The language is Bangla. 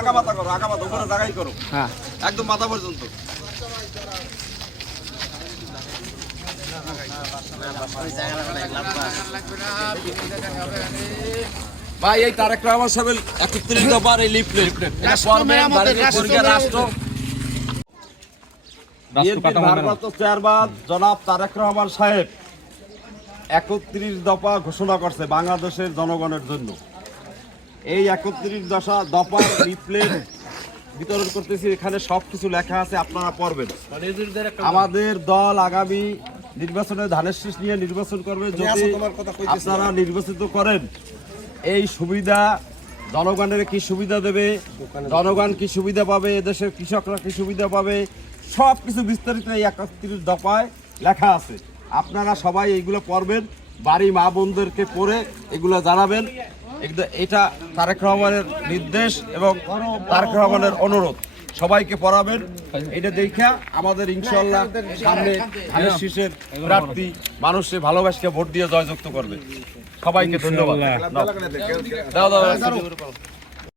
আগা মাথা করো আগা মাথা উপরে জায়গায় করো হ্যাঁ। একদম মাথা পর্যন্ত। ভাই এই তারেক রহমান সাহেবের একত্রিশ দফার এই লিফলেট। এটা ফরম্যান ভারতীয় পরিকার রাষ্ট্র। ভারপ্রাপ্ত চেয়ারম্যান জনাব তারেক রহমান সাহেব একত্রিশ দফা ঘোষণা করছে বাংলাদেশের জনগণের জন্য। এই একত্রিশ দশা দফা লিফলেট বিতরণ করতেছি। এখানে সব কিছু লেখা আছে আপনারা পড়বেন। আমাদের দল আগামী নির্বাচনে ধানের শীষ নিয়ে নির্বাচন করবে। যদি আপনারা নির্বাচিত করেন এই সুবিধা জনগণের কি সুবিধা দেবে? জনগণ কি সুবিধা পাবে? এদেশের কৃষকরা কি সুবিধা পাবে? সব কিছু বিস্তারিত এই একত্রিশ দফায় লেখা আছে। আপনারা সবাই এইগুলো পড়বেন। বাড়ি মা বোনদেরকে পড়ে এগুলো জানাবেন। এটা তারেক রহমানের নির্দেশ এবং তারেক রহমানের অনুরোধ। সবাইকে পড়াবেন এটা দেখা আমাদের ইনশাল্লাহ সামনে ধানের শীষের প্রার্থী মানুষের ভালোবাসকে ভোট দিয়ে জয়যুক্ত করবে। সবাইকে ধন্যবাদ। দাও দাও দাও।